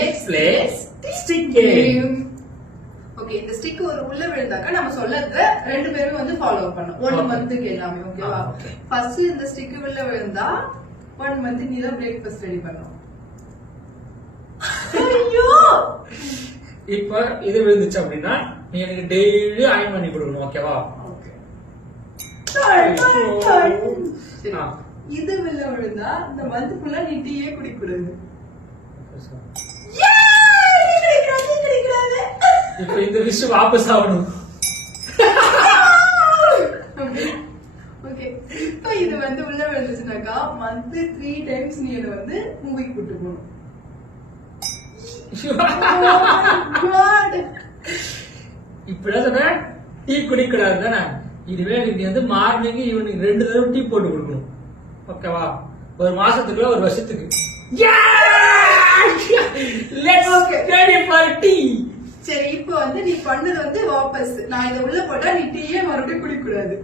Let's play stick game. Okay, இந்த stick ஒரு உள்ள விழுந்தாக்க நம்ம சொல்லறத ரெண்டு பேரும் வந்து ஃபாலோ பண்ணணும். 1 மந்த்க்கு எல்லாமே ஓகேவா? ஃபர்ஸ்ட் இந்த ஸ்டிக் உள்ள விழுந்தா 1 மந்த் நீ தான் பிரேக்ஃபாஸ்ட் ரெடி பண்ணணும். ஐயோ, இப்போ இது விழுந்துச்சு அப்படின்னா நீ எனக்கு டெய்லி அயன் பண்ணி கொடுக்கணும். ஓகேவா? ஓகே. சரி, இது உள்ள விழுந்தா இந்த மந்த் ஃபுல்லா நீ டீயே குடிக்க கூடாது. இப்ப இந்த விஷயம் வாபஸ் ஆகணும். ஓகே, இப்போ இது வந்து உள்ள விழுந்துச்சுனாக்கா மந்த் 3 டைம்ஸ் நீ என்ன வந்து மூவிக்கு கூட்டு போகணும். இப்படிதான் சொன்ன டீ குடிக்கூடாது தானே. இதுவே நீ வந்து மார்னிங் ஈவினிங் 2 தடவை டீ போட்டு கொடுக்கணும். ஓகேவா? ஒரு மாசத்துக்குள்ள ஒரு வருஷத்துக்கு. சரி, இப்போ வந்து நீ பண்ணது வந்து வாபஸ். நான் இதை உள்ள போட்டா நீ டீயே மறுபடியும் குடிக்க கூடாது.